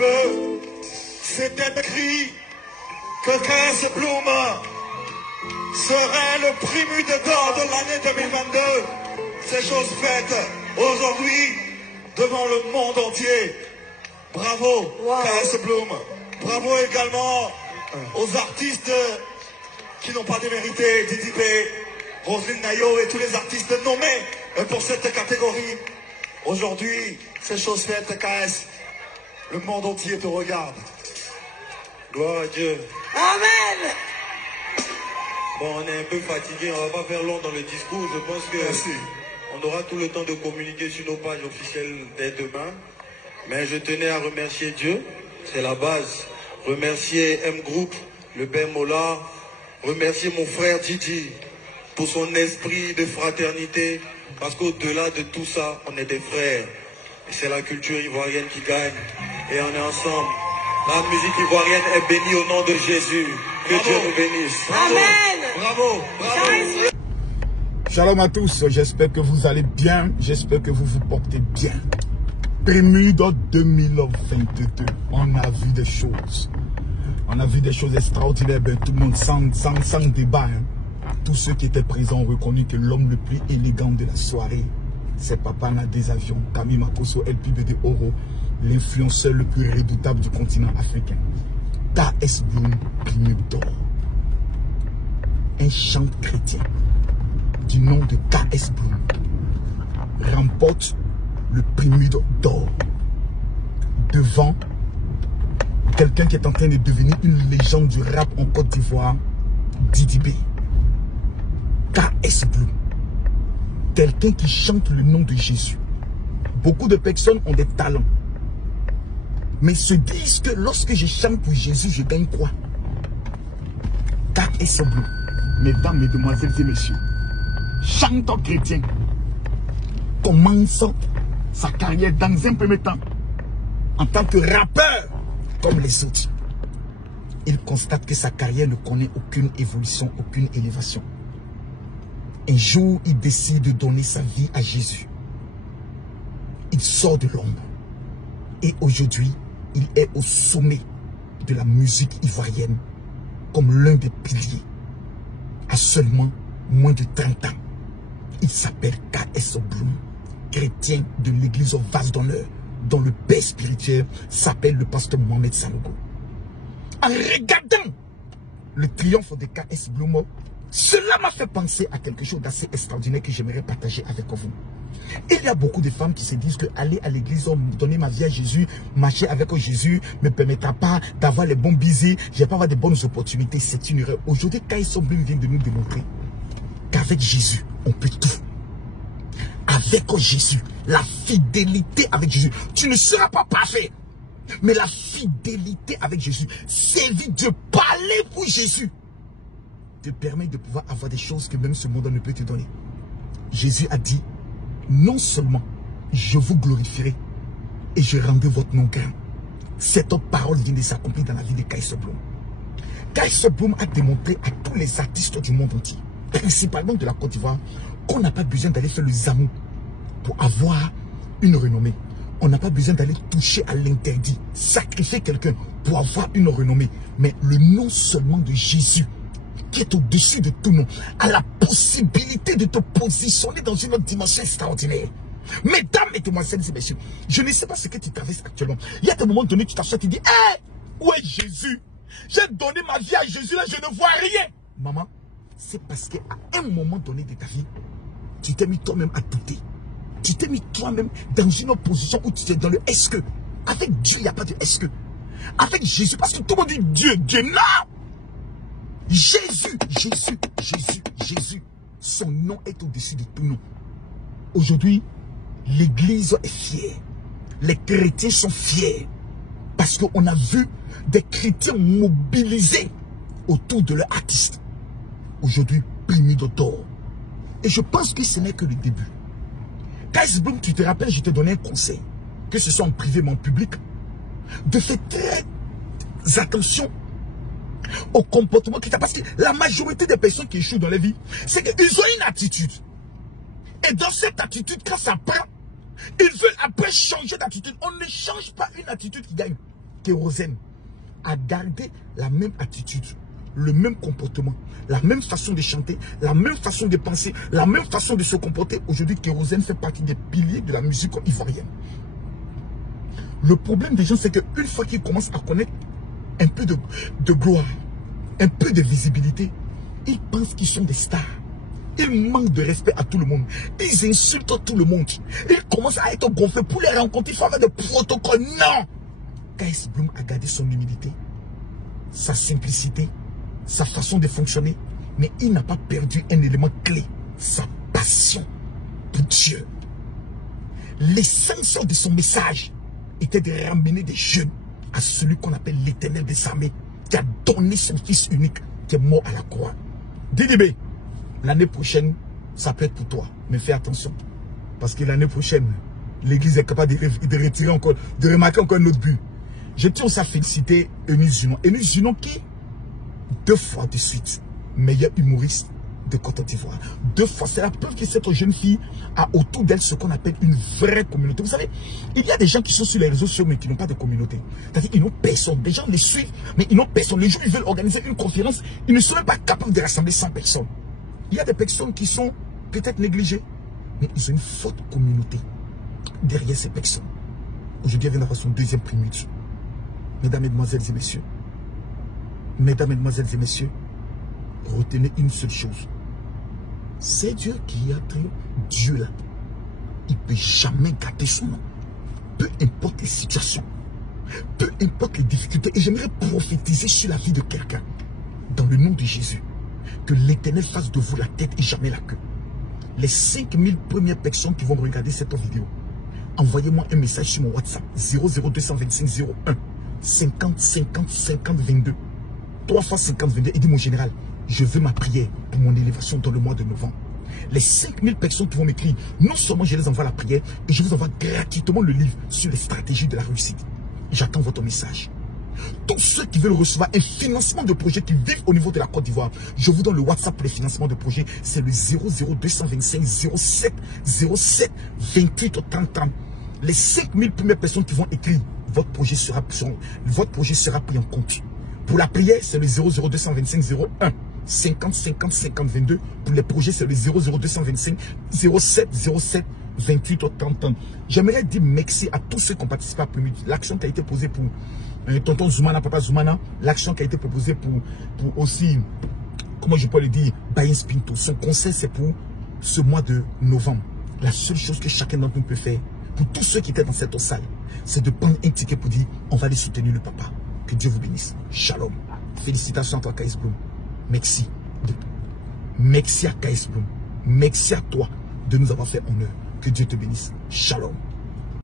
peu, c'était écrit que KS Bloom serait le prix d'or de l'année 2022. C'est chose faite aujourd'hui devant le monde entier. Bravo, KS Bloom. Bravo également aux artistes qui n'ont pas démérité, Didi P, Roselyne Nayo et tous les artistes nommés pour cette catégorie. Aujourd'hui, c'est chose faite, KS. Le monde entier te regarde. Gloire à Dieu. Amen. Bon, on est un peu fatigué, on va pas faire long dans le discours. Je pense que on aura tout le temps de communiquer sur nos pages officielles dès demain. Mais je tenais à remercier Dieu, c'est la base. Remercier M Group, le père Mola, remercier mon frère Didi pour son esprit de fraternité, parce qu'au-delà de tout ça, on est des frères. Et c'est la culture ivoirienne qui gagne. Et on est ensemble. La musique ivoirienne est bénie au nom de Jésus. Que Dieu nous bénisse. Amen. Bravo, bravo. Shalom à tous, j'espère que vous allez bien, j'espère que vous vous portez bien. Prélude 2022, on a vu des choses. On a vu des choses extraordinaires, ben, tout le monde sans débat. Hein. Tous ceux qui étaient présents ont reconnu que l'homme le plus élégant de la soirée, c'est Papa N'a des avions, Camille Makosso, LPBD Oro, l'influenceur le plus redoutable du continent africain. KS Bloom, Prélude d'or. Un chant chrétien du nom de KS Bloom remporte le Prélude d'or devant quelqu'un qui est en train de devenir une légende du rap en Côte d'Ivoire, Didi B. KS Bloom, quelqu'un qui chante le nom de Jésus. Beaucoup de personnes ont des talents, mais se disent que lorsque je chante pour Jésus, je gagne quoi? KS Bloom, mesdames, mesdemoiselles et messieurs, chanteur chrétien, commence sa carrière dans un premier temps en tant que rappeur comme les autres. Il constate que sa carrière ne connaît aucune évolution, aucune élévation. Un jour, il décide de donner sa vie à Jésus. Il sort de l'ombre. Et aujourd'hui, il est au sommet de la musique ivoirienne comme l'un des piliers. À seulement moins de 30 ans. Il s'appelle KS Bloom, chrétien de l'église au vase d'honneur, dont le père spirituel s'appelle le pasteur Mohamed Sanogo. En regardant le triomphe de KS Bloom, cela m'a fait penser à quelque chose d'assez extraordinaire que j'aimerais partager avec vous. Il y a beaucoup de femmes qui se disent que aller à l'église, donner ma vie à Jésus, marcher avec Jésus ne me permettra pas d'avoir les bons bisous, je ne vais pas avoir de bonnes opportunités. C'est une erreur. Aujourd'hui, KS Bloom vient de nous démontrer qu'avec Jésus, on peut tout. Avec Jésus, la fidélité avec Jésus, tu ne seras pas parfait, mais la fidélité avec Jésus, servir Dieu, parler pour Jésus, te permet de pouvoir avoir des choses que même ce monde ne peut te donner. Jésus a dit, non seulement je vous glorifierai et je rendrai votre nom grand. Cette parole vient de s'accomplir dans la vie de KS Bloom. KS Bloom a démontré à tous les artistes du monde entier, principalement de la Côte d'Ivoire, qu'on n'a pas besoin d'aller faire le zamou pour avoir une renommée. On n'a pas besoin d'aller toucher à l'interdit, sacrifier quelqu'un pour avoir une renommée. Mais le nom seulement de Jésus, qui est au-dessus de tout nom, a la possibilité de te positionner dans une autre dimension extraordinaire. Mesdames, mesdemoiselles et messieurs, je ne sais pas ce que tu traverses actuellement. Il y a des moments donnés, tu t'assois, tu dis, hé, où est Jésus? J'ai donné ma vie à Jésus, là, je ne vois rien. Maman, c'est parce qu'à un moment donné de ta vie, tu t'es mis toi-même à douter. Tu t'es mis toi-même dans une position où tu es dans le est-ce que. Avec Dieu, il n'y a pas de est-ce que. Avec Jésus, parce que tout le monde dit Dieu, Dieu, non. Jésus, Jésus, Jésus, Jésus. Son nom est au-dessus de tout nom. Aujourd'hui, l'église est fière. Les chrétiens sont fiers. Parce qu'on a vu des chrétiens mobilisés autour de leur artiste. Aujourd'hui, Prélude d'or. Et je pense que ce n'est que le début. KS Bloom, tu te rappelles, je te donnais un conseil, que ce soit en privé ou en public, de faire très attention au comportement qui t'a. Parce que la majorité des personnes qui échouent dans la vie, c'est qu'ils ont une attitude. Et dans cette attitude, quand ça prend, ils veulent après changer d'attitude. On ne change pas une attitude qui gagne. Kérosène a gardé la même attitude, le même comportement, la même façon de chanter, la même façon de penser, la même façon de se comporter. Aujourd'hui, Kérosène fait partie des piliers de la musique ivoirienne. Le problème des gens, c'est qu'une fois qu'ils commencent à connaître un peu de gloire, un peu de visibilité, ils pensent qu'ils sont des stars. Ils manquent de respect à tout le monde. Ils insultent tout le monde. Ils commencent à être gonflés. Pour les rencontrer, il faut avoir des protocoles. Non! KS Bloom a gardé son humilité, sa simplicité, sa façon de fonctionner. Mais il n'a pas perdu un élément clé, sa passion pour Dieu. L'essence de son message était de ramener des jeunes à celui qu'on appelle l'Éternel des armées, qui a donné son fils unique, qui est mort à la croix. DDB, l'année prochaine, ça peut être pour toi. Mais fais attention. Parce que l'année prochaine, l'église est capable de retirer encore, de remarquer encore un autre but. Je tiens aussi à féliciter Eunice Junon. Eunice Junon qui, 2 fois de suite, meilleur humoriste de Côte d'Ivoire. 2 fois. C'est la preuve que cette jeune fille a autour d'elle ce qu'on appelle une vraie communauté. Vous savez, il y a des gens qui sont sur les réseaux sociaux mais qui n'ont pas de communauté. C'est-à-dire qu'ils n'ont personne. Des gens les suivent mais ils n'ont personne. Les gens ils veulent organiser une conférence, ils ne sont même pas capables de rassembler 100 personnes. Il y a des personnes qui sont peut-être négligées, mais ils ont une forte communauté derrière ces personnes. Aujourd'hui, elle vient d'avoir son 2e prix Multi. Mesdames, Mesdemoiselles et Messieurs, Mesdames, Mesdemoiselles et Messieurs, retenez une seule chose. C'est Dieu qui a créé Dieu là. Il ne peut jamais gâter son nom. Peu importe les situations, peu importe les difficultés. Et j'aimerais prophétiser sur la vie de quelqu'un. Dans le nom de Jésus. Que l'Éternel fasse de vous la tête et jamais la queue. Les 5000 premières personnes qui vont regarder cette vidéo, envoyez-moi un message sur mon WhatsApp 00225 01 50 50 50 22 3 fois 50 22 et dis mon général, je veux ma prière pour mon élévation dans le mois de novembre. Les 5000 personnes qui vont m'écrire, non seulement je les envoie la prière, et je vous envoie gratuitement le livre sur les stratégies de la réussite. J'attends votre message. Tous ceux qui veulent recevoir un financement de projet qui vivent au niveau de la Côte d'Ivoire, je vous donne le WhatsApp pour les financements de projet, c'est le 00225 07 07 28 30 30. Les 5000 premières personnes qui vont écrire, votre projet sera pris en compte. Pour la prière, c'est le 00225 01 50 50 50 22. Pour les projets, c'est le 00225 07 07 28 30 30. J'aimerais dire merci à tous ceux qui ont participé à l'après-midi. L'action qui a été posée pour tonton Zoumana, papa Zoumana, l'action qui a été proposée pour aussi, comment je peux le dire, Bayens Pinto. Son conseil, c'est pour ce mois de novembre. La seule chose que chacun d'entre nous peut faire, pour tous ceux qui étaient dans cette salle, c'est de prendre un ticket pour dire, on va aller soutenir le papa. Que Dieu vous bénisse. Shalom. Félicitations à toi, KS Bloom. Merci. Merci à KS Bloom. Merci à toi de nous avoir fait honneur. Que Dieu te bénisse. Shalom.